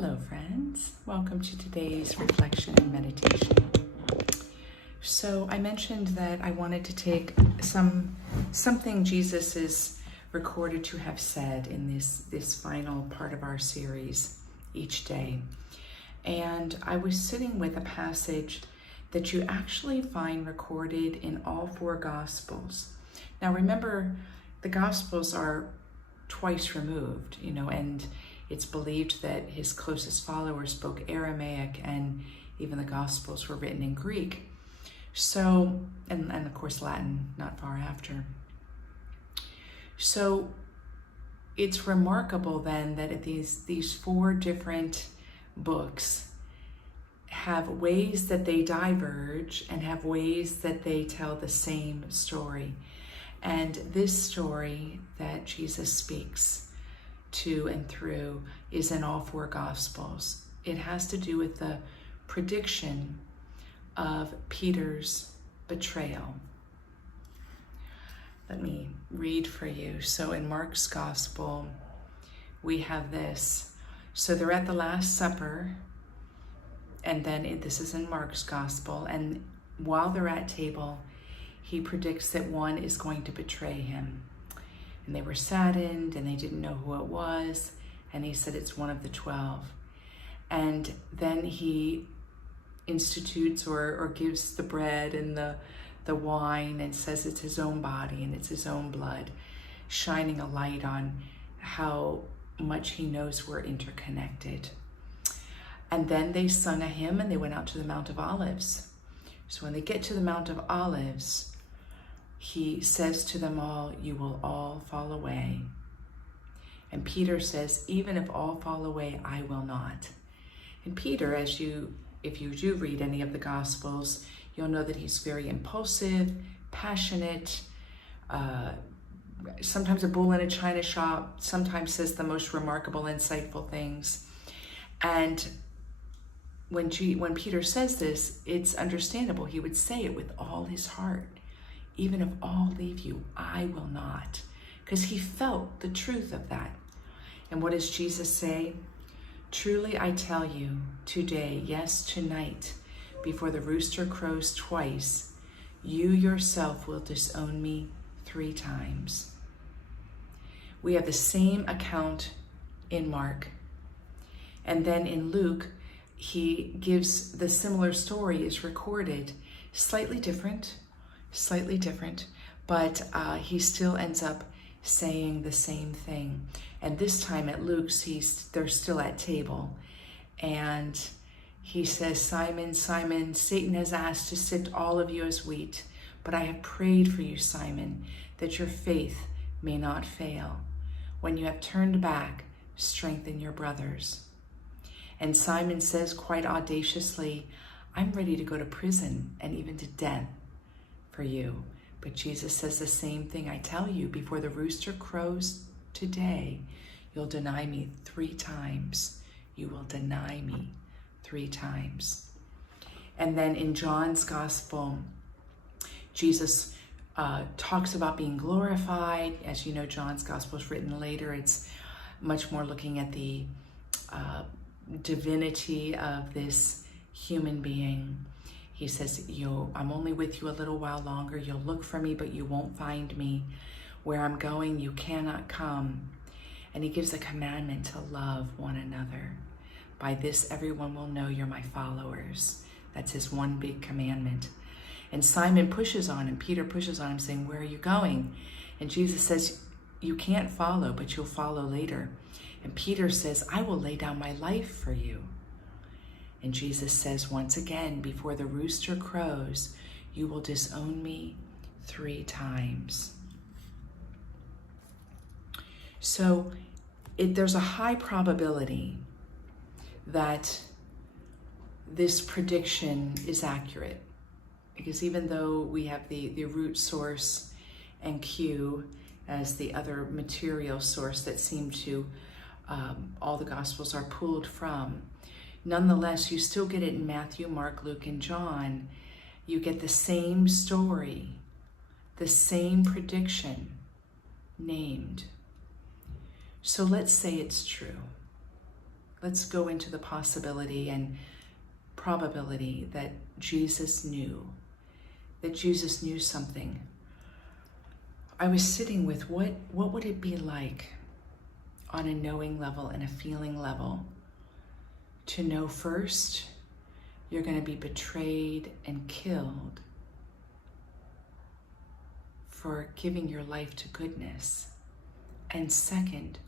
Hello friends, welcome to today's reflection and meditation. So I mentioned that I wanted to take something Jesus is recorded to have said in this final part of our series each day. And I was sitting with a passage that you actually find recorded in all four Gospels. Now remember, the Gospels are twice removed, and it's believed that his closest followers spoke Aramaic, and even the Gospels were written in Greek. So, and of course Latin not far after. So it's remarkable then that these four different books have ways that they diverge and have ways that they tell the same story. And this story that Jesus speaks to and through is in all four Gospels. It has to do with the prediction of Peter's betrayal. Let me read for you. So in Mark's Gospel, we have this. So they're at the Last Supper, and then this is in Mark's Gospel, and while they're at table, he predicts that one is going to betray him. And they were saddened and they didn't know who it was. And he said it's one of the 12. And then he institutes or gives the bread and the wine and says it's his own body and it's his own blood, shining a light on how much he knows we're interconnected. And then they sung a hymn and they went out to the Mount of Olives. So when they get to the Mount of Olives, he says to them all, "You will all fall away." And Peter says, "Even if all fall away, I will not." And Peter, if you do read any of the Gospels, you'll know that he's very impulsive, passionate, sometimes a bull in a china shop, sometimes says the most remarkable, insightful things. And when Peter says this, it's understandable. He would say it with all his heart. Even if all leave you, I will not. Because he felt the truth of that. And what does Jesus say? "Truly I tell you, today, yes, tonight, before the rooster crows twice, you yourself will disown me 3 times. We have the same account in Mark. And then in Luke, he gives the similar story is recorded, slightly different, but he still ends up saying the same thing. And this time at Luke's, they're still at table. And he says, "Simon, Simon, Satan has asked to sift all of you as wheat, but I have prayed for you, Simon, that your faith may not fail. When you have turned back, strengthen your brothers." And Simon says quite audaciously, "I'm ready to go to prison and even to death for you." But Jesus says the same thing. "I tell you, before the rooster crows today, you'll deny me 3 times. You will deny me 3 times. And then in John's Gospel, Jesus talks about being glorified. As you know, John's Gospel is written later. It's much more looking at the divinity of this human being. He says, "I'm only with you a little while longer. You'll look for me, but you won't find me. Where I'm going, you cannot come." And he gives a commandment to love one another. "By this, everyone will know you're my followers." That's his one big commandment. And Simon pushes on him. Peter pushes on him saying, "Where are you going?" And Jesus says, "You can't follow, but you'll follow later." And Peter says, "I will lay down my life for you." And Jesus says once again, "Before the rooster crows, you will disown me 3 times. So there's a high probability that this prediction is accurate. Because even though we have the root source and Q as the other material source that seem to, all the Gospels are pulled from, nonetheless, you still get it in Matthew, Mark, Luke, and John. You get the same story, the same prediction named. So let's say it's true. let's go into the possibility and probability that Jesus knew something. I was sitting with what would it be like on a knowing level and a feeling level to know first you're going to be betrayed and killed for giving your life to goodness, and second,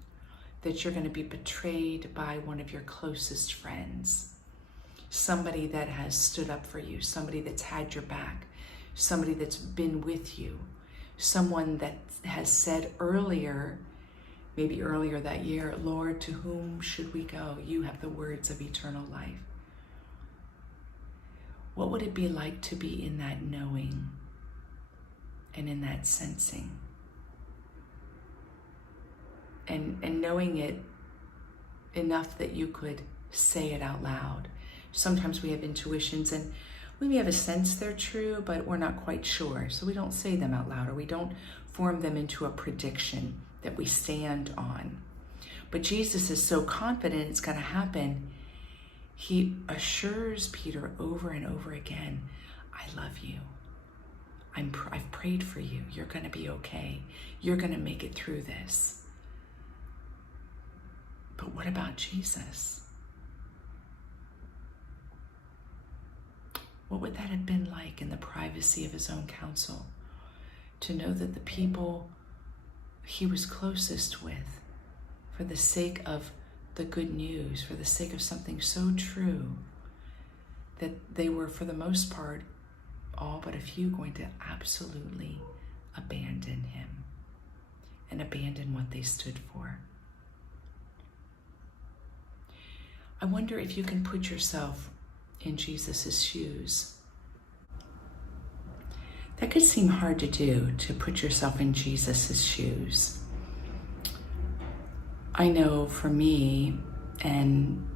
that you're going to be betrayed by one of your closest friends, somebody that has stood up for you, somebody that's had your back, somebody that's been with you, someone that has said earlier, maybe earlier that year, Lord, to whom should we go? You have the words of eternal life. What would it be like to be in that knowing and in that sensing? And knowing it enough that you could say it out loud. Sometimes we have intuitions and we may have a sense they're true, but we're not quite sure. So we don't say them out loud, or we don't form them into a prediction that we stand on. But Jesus is so confident it's going to happen. He assures Peter over and over again, I love you. I've prayed for you. You're going to be okay. You're going to make it through this. But what about Jesus? What would that have been like in the privacy of his own counsel, to know that the people he was closest with, for the sake of the good news, for the sake of something so true, that they were, for the most part, all but a few, going to absolutely abandon him and abandon what they stood for? I wonder if you can put yourself in Jesus's shoes. That could seem hard to do, to put yourself in Jesus's shoes. I know for me, and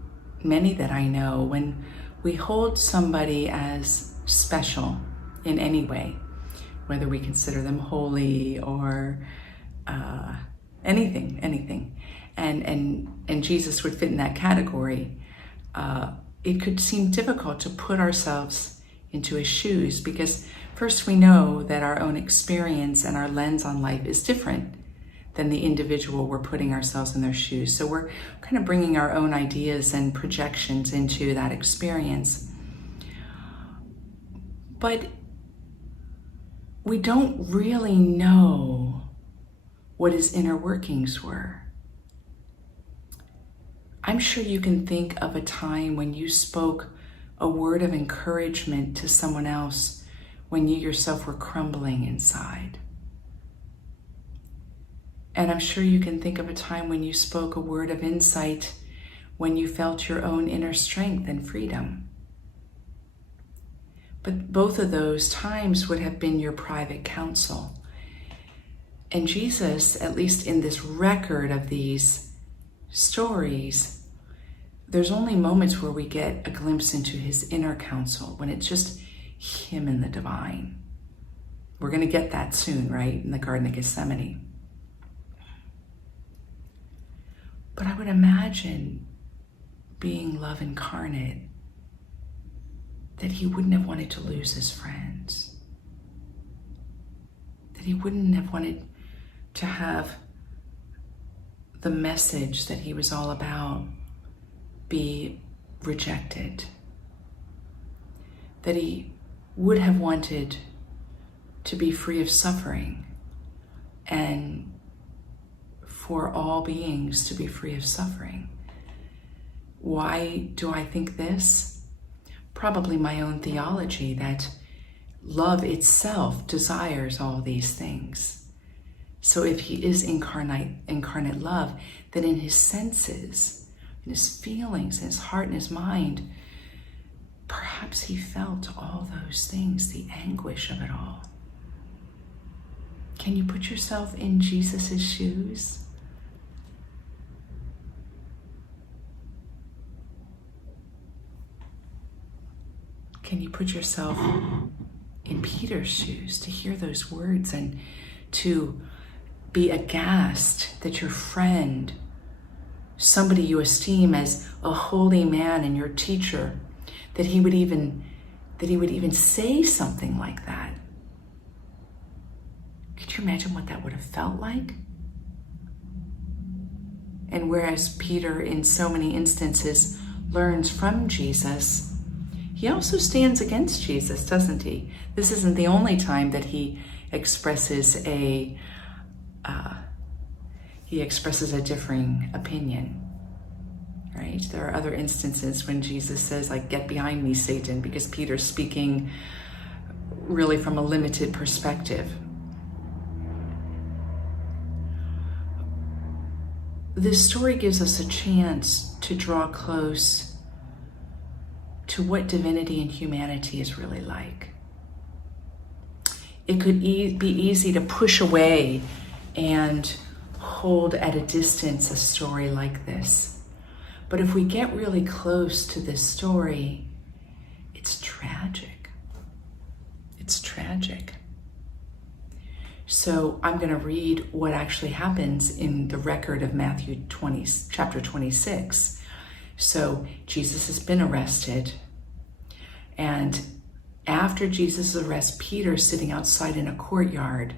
many that I know, when we hold somebody as special in any way, whether we consider them holy or anything, and Jesus would fit in that category, it could seem difficult to put ourselves into his shoes, because first we know that our own experience and our lens on life is different than the individual we're putting ourselves in their shoes. So we're kind of bringing our own ideas and projections into that experience. But we don't really know what his inner workings were. I'm sure you can think of a time when you spoke a word of encouragement to someone else when you yourself were crumbling inside. And I'm sure you can think of a time when you spoke a word of insight when you felt your own inner strength and freedom. But both of those times would have been your private counsel. And Jesus, at least in this record of these stories, there's only moments where we get a glimpse into his inner counsel, when it's just him and the divine. We're going to get that soon, right? In the Garden of Gethsemane. But I would imagine, being love incarnate, that he wouldn't have wanted to lose his friends. That he wouldn't have wanted to have the message that he was all about be rejected. That he would have wanted to be free of suffering, and for all beings to be free of suffering. Why do I think this? Probably my own theology, that love itself desires all these things. So if he is incarnate love, then in his senses, in his feelings, in his heart, and his mind, perhaps he felt all those things, the anguish of it all. Can you put yourself in Jesus's shoes? Can you put yourself in Peter's shoes to hear those words and to be aghast that your friend somebody you esteem as a holy man and your teacher, that he would even say something like that. Could you imagine what that would have felt like? And whereas Peter, in so many instances, learns from Jesus, he also stands against Jesus, doesn't he? This isn't the only time that he expresses a differing opinion, right? There are other instances when Jesus says, like, "Get behind me, Satan," because Peter's speaking really from a limited perspective. This story gives us a chance to draw close to what divinity and humanity is really like. It could be easy to push away and hold at a distance a story like this. But if we get really close to this story, it's tragic. It's tragic. So I'm going to read what actually happens in the record of Matthew 20, chapter 26. So Jesus has been arrested, and after Jesus' arrest, Peter's sitting outside in a courtyard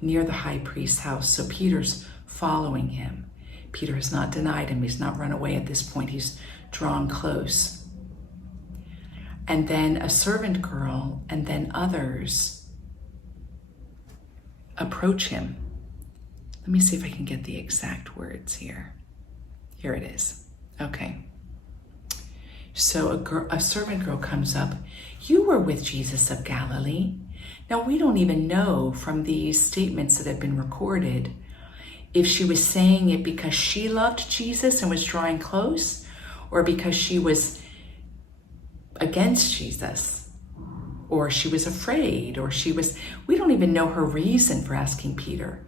near the high priest's house. So Peter's following him. Peter has not denied him. He's not run away at this point. He's drawn close. And then a servant girl and then others approach him. Let me see if I can get the exact words here. Here it is. Okay. So a servant girl comes up. "You were with Jesus of Galilee." Now, we don't even know from these statements that have been recorded if she was saying it because she loved Jesus and was drawing close, or because she was against Jesus, or she was afraid, or we don't even know her reason for asking Peter.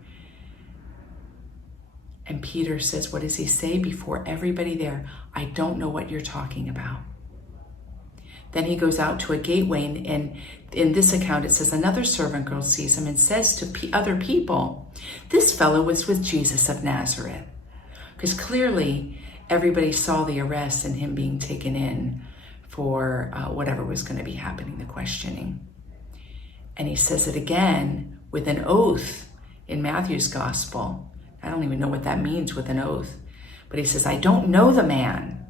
And Peter says, what does he say before everybody there? "I don't know what you're talking about." Then he goes out to a gateway, and in this account it says another servant girl sees him and says to other people, "This fellow was with Jesus of Nazareth." Because clearly everybody saw the arrest and him being taken in for whatever was going to be happening, the questioning. And he says it again with an oath in Matthew's gospel. I don't even know what that means, with an oath. But he says, "I don't know the man."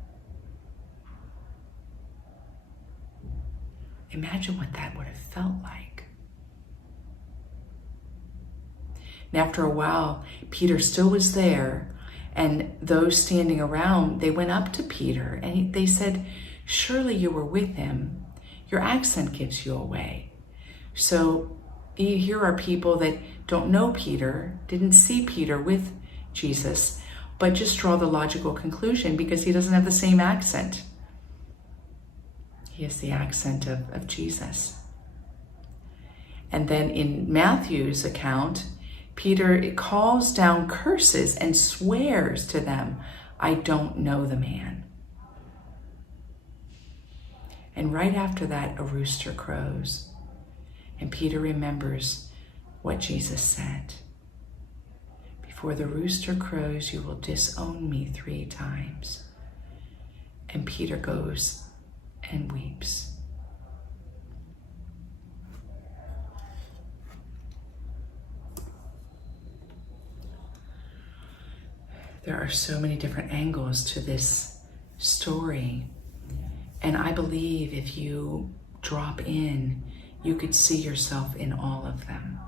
Imagine what that would have felt like. And after a while, Peter still was there, and those standing around, they went up to Peter and they said, "Surely you were with him. Your accent gives you away." So here are people that don't know Peter, didn't see Peter with Jesus, but just draw the logical conclusion because he doesn't have the same accent. He has the accent of Jesus. And then in Matthew's account, Peter calls down curses and swears to them, "I don't know the man." And right after that, a rooster crows. And Peter remembers what Jesus said. "Before the rooster crows, you will disown me 3 times. And Peter goes and weeps. There are so many different angles to this story. And I believe if you drop in, you could see yourself in all of them.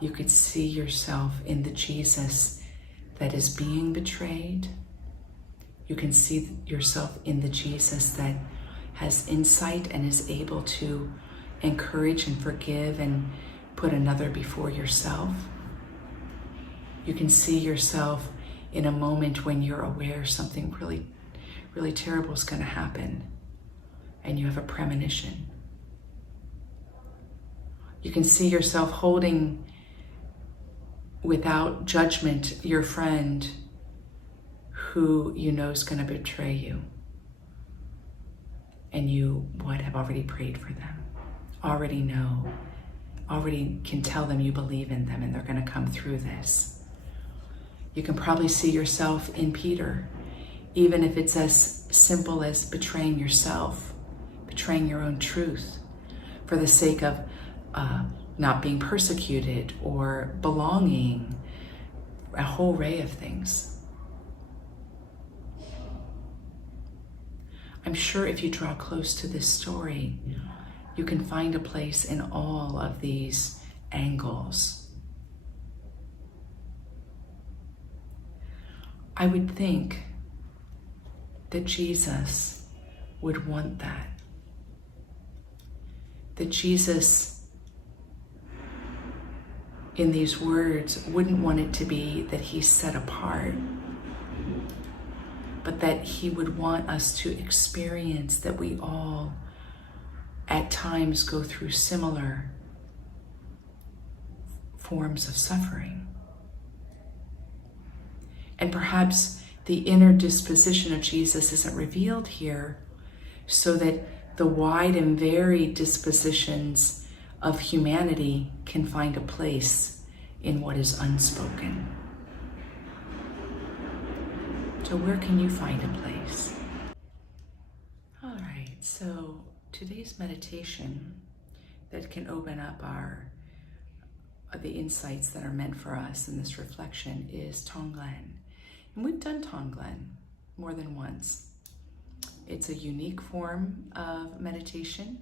You could see yourself in the Jesus that is being betrayed. You can see yourself in the Jesus that has insight and is able to encourage and forgive and put another before yourself. You can see yourself in a moment when you're aware something really, really terrible is going to happen and you have a premonition. You can see yourself holding without judgment your friend who you know is going to betray you. And you, have already prayed for them, already know, already can tell them you believe in them and they're going to come through this. You can probably see yourself in Peter, even if it's as simple as betraying yourself, betraying your own truth for the sake of not being persecuted or belonging, a whole array of things. I'm sure if you draw close to this story, you can find a place in all of these angles. I would think that Jesus would want that. That Jesus, in these words, wouldn't want it to be that he's set apart, but that he would want us to experience that we all at times go through similar forms of suffering. And perhaps the inner disposition of Jesus isn't revealed here so that the wide and varied dispositions of humanity can find a place in what is unspoken. So where can you find a place? All right, so today's meditation that can open up the insights that are meant for us in this reflection is Tonglen. And we've done Tonglen more than once. It's a unique form of meditation.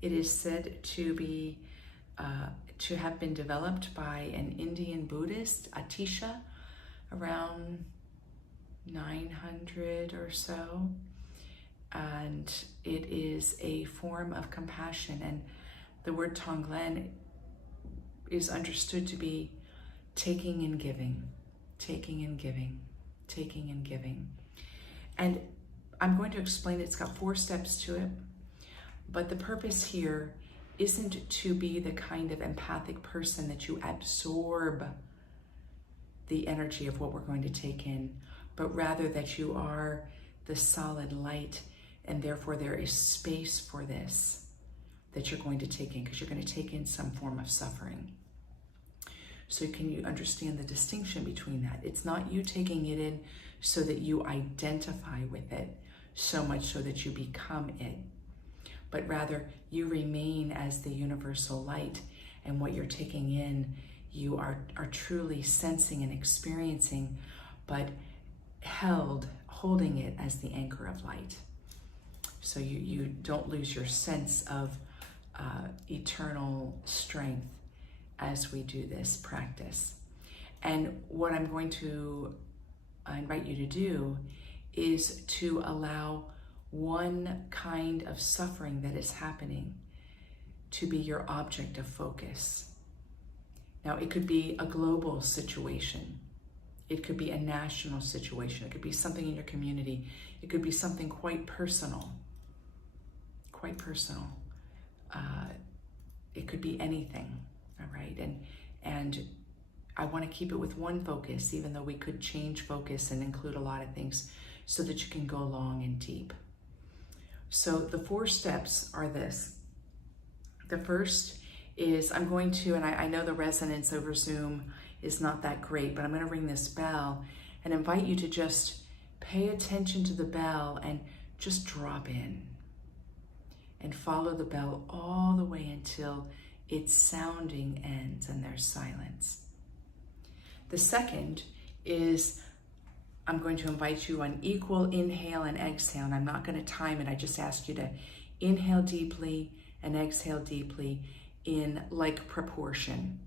It is said to have been developed by an Indian Buddhist, Atisha, around 900 or so. And it is a form of compassion. And the word Tonglen is understood to be taking and giving, taking and giving, taking and giving. And I'm going to explain it. It's got 4 steps to it. But the purpose here isn't to be the kind of empathic person that you absorb the energy of what we're going to take in, but rather that you are the solid light, and therefore there is space for this that you're going to take in, because you're going to take in some form of suffering. So can you understand the distinction between that? It's not you taking it in so that you identify with it, so much so that you become it, but rather you remain as the universal light, and what you're taking in, you are truly sensing and experiencing, but holding it as the anchor of light. So you don't lose your sense of eternal strength as we do this practice. And what I'm going to invite you to do is to allow one kind of suffering that is happening to be your object of focus. Now, it could be a global situation. It could be a national situation. It could be something in your community. It could be something quite personal. Quite personal. It could be anything, all right? And I want to keep it with one focus, even though we could change focus and include a lot of things so that you can go long and deep. So the 4 steps are this. The first is I'm going to, and I know the resonance over Zoom is not that great, but I'm going to ring this bell and invite you to just pay attention to the bell and just drop in and follow the bell all the way until its sounding ends and there's silence. The second is I'm going to invite you on equal inhale and exhale, and I'm not going to time it. I just ask you to inhale deeply and exhale deeply in like proportion.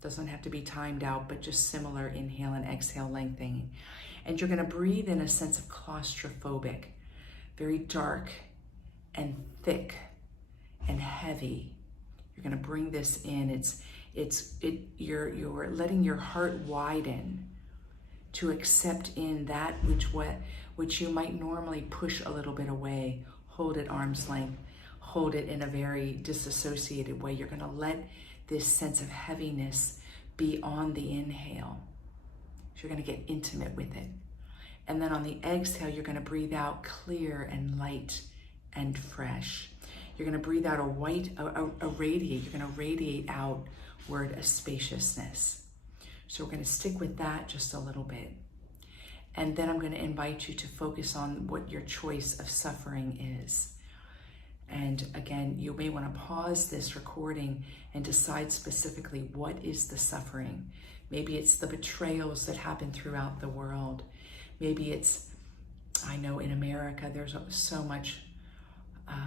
Doesn't have to be timed out, but just similar inhale and exhale lengthening. And you're going to breathe in a sense of claustrophobic, very dark and thick and heavy. You're going to bring this in. You're letting your heart widen to accept in that which you might normally push a little bit away, hold at arm's length, hold it in a very disassociated way. You're going to let this sense of heaviness be on the inhale. So you're going to get intimate with it. And then on the exhale, you're going to breathe out clear and light and fresh. You're going to breathe out a radiate. You're going to radiate outward a spaciousness. So we're going to stick with that just a little bit. And then I'm going to invite you to focus on what your choice of suffering is. And again, you may want to pause this recording and decide specifically what is the suffering. Maybe it's the betrayals that happen throughout the world. Maybe it's, I know in America, there's so much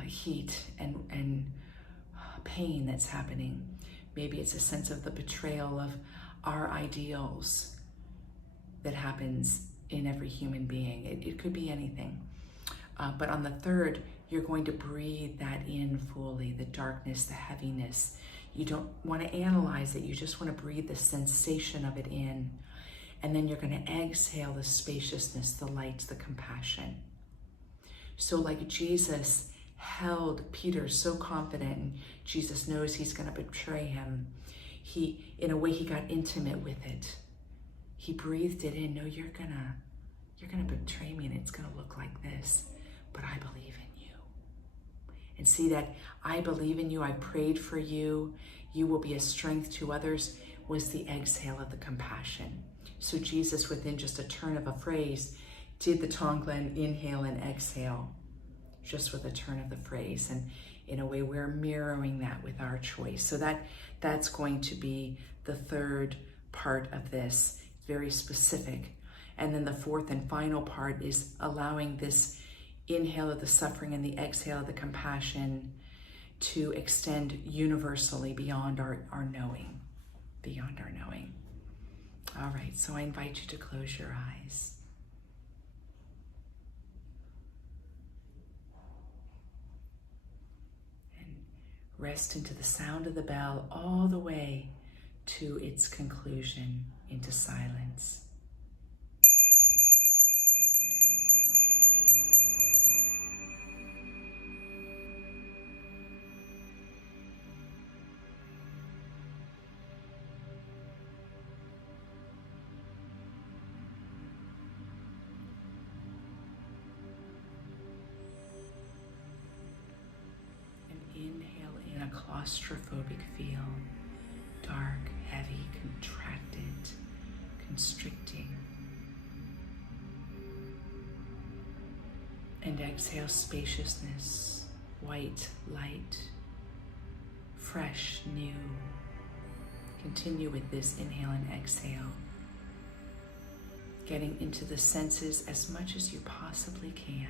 heat and pain that's happening. Maybe it's a sense of the betrayal of our ideals that happens in every human being. It could be anything. But on the third, you're going to breathe that in fully, the darkness, the heaviness. You don't want to analyze it. You just want to breathe the sensation of it in. And then you're going to exhale the spaciousness, the light, the compassion. So like Jesus held Peter so confident, and Jesus knows he's going to betray him. In a way, he got intimate with it. He breathed it in. No, you're gonna betray me, and it's gonna look like this, but I believe in you. And see that I believe in you, I prayed for you, you will be a strength to others, was the exhale of the compassion. So Jesus, within just a turn of a phrase, did the Tonglen inhale and exhale, just with a turn of the phrase. And in a way, we're mirroring that with our choice. So that's going to be the third part of this, very specific. And then the fourth and final part is allowing this inhale of the suffering and the exhale of the compassion to extend universally beyond our knowing, beyond our knowing. All right, so I invite you to close your eyes. And rest into the sound of the bell all the way to its conclusion, into silence. Inhale in a claustrophobic feel, dark, heavy, contracted, constricting. And exhale spaciousness, white, light, fresh, new. Continue with this inhale and exhale, getting into the senses as much as you possibly can.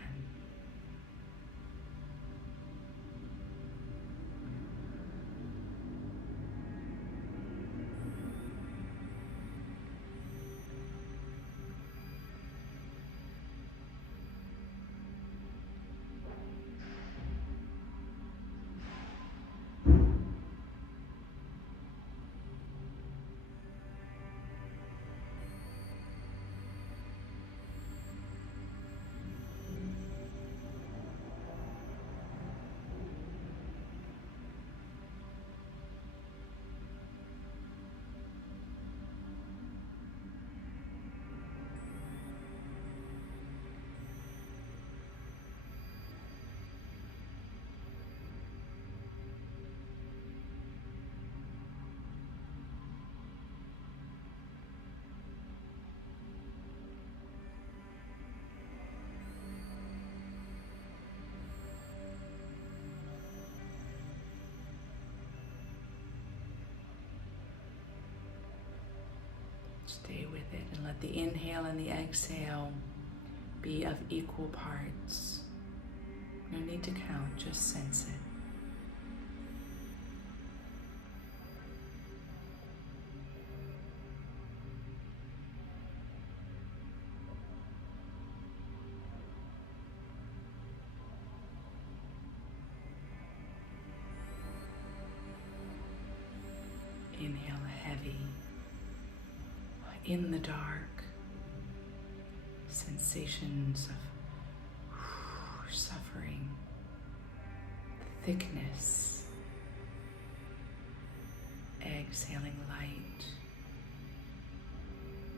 Stay with it and let the inhale and the exhale be of equal parts. No need to count, just sense it. Inhale heavy. In the dark, sensations of suffering, thickness, exhaling light,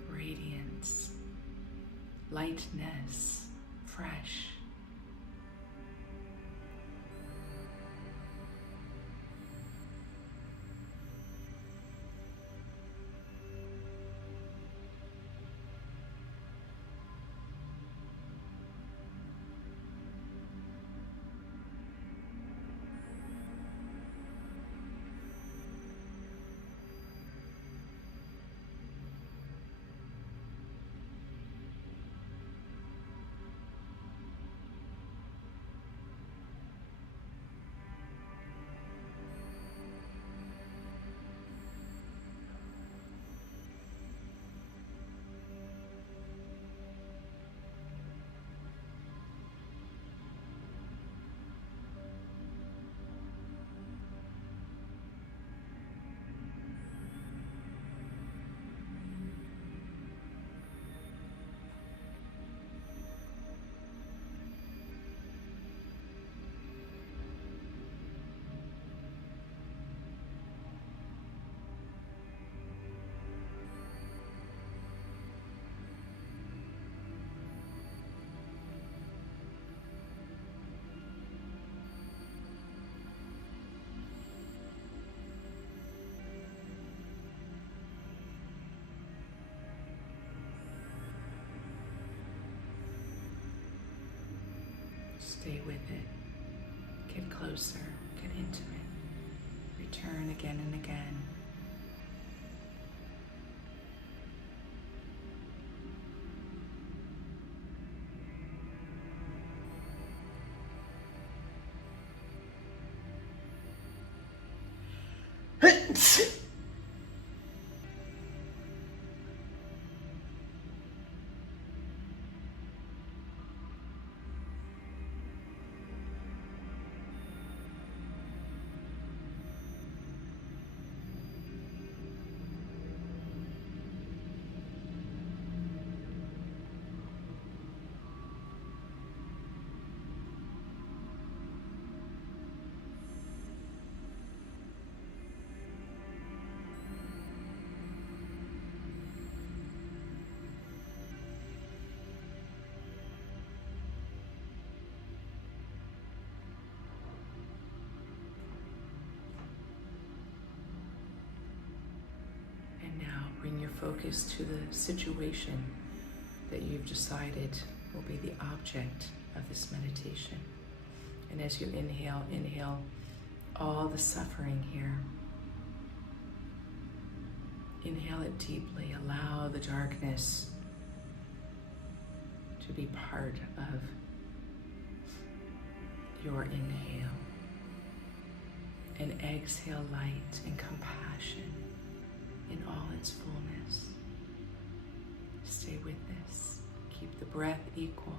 radiance, lightness, fresh. Stay with it. Get closer, get intimate. Return again and again. Bring your focus to the situation that you've decided will be the object of this meditation. And as you inhale, inhale all the suffering here. Inhale it deeply. Allow the darkness to be part of your inhale. And exhale light and compassion in all its fullness. Stay with this. Keep the breath equal.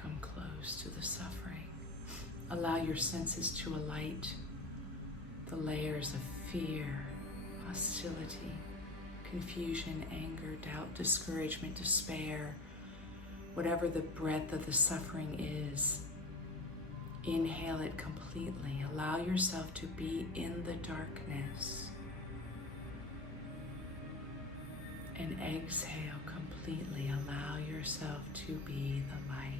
Come close to the suffering. Allow your senses to alight the layers of fear, hostility, confusion, anger, doubt, discouragement, despair, whatever the breadth of the suffering is. Inhale it completely. Allow yourself to be in the darkness. And exhale completely. Allow yourself to be the light.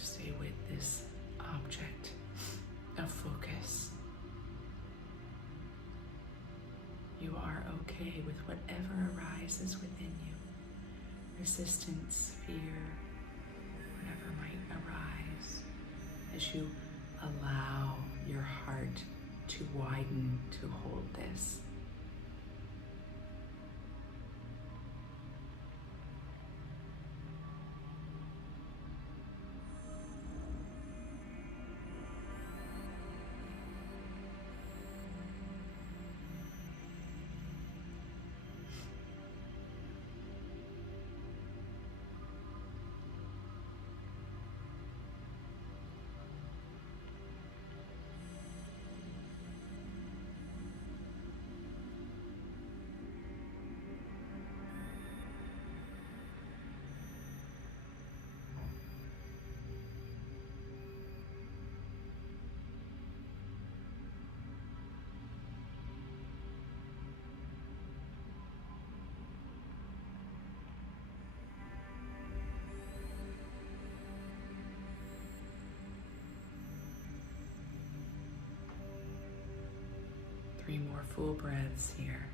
Stay with this object of focus. You are okay with whatever arises within you. Resistance, fear, whatever might arise as you allow your heart to widen to hold this. Three more full breaths here.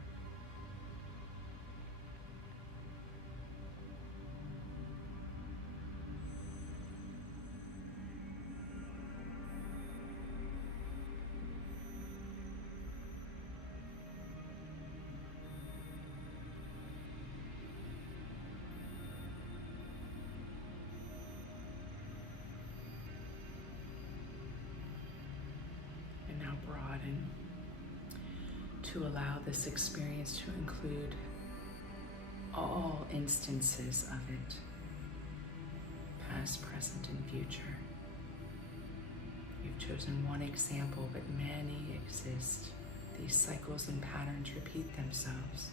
And now broaden to allow this experience to include all instances of it, past, present, and future. You've chosen one example, but many exist. These cycles and patterns repeat themselves.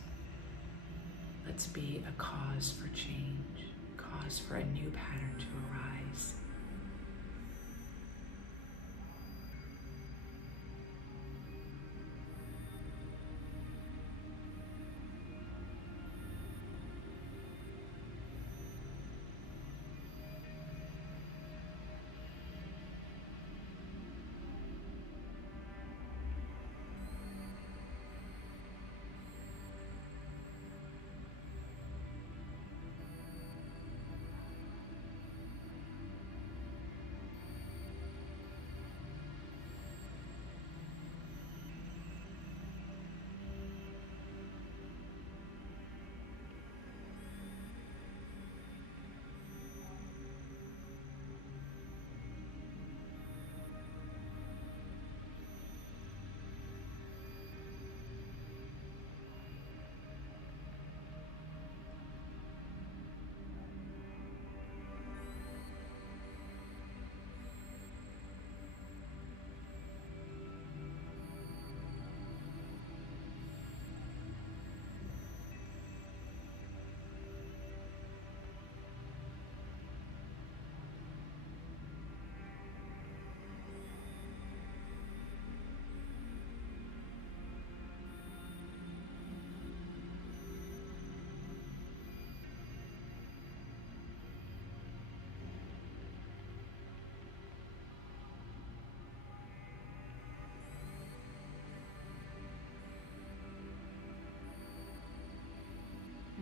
Let's be a cause for change, cause for a new pattern to arise.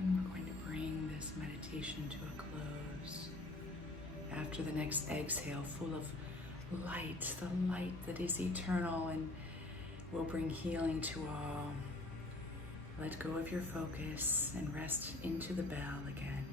And we're going to bring this meditation to a close. After the next exhale, full of light, the light that is eternal and will bring healing to all. Let go of your focus and rest into the bell again.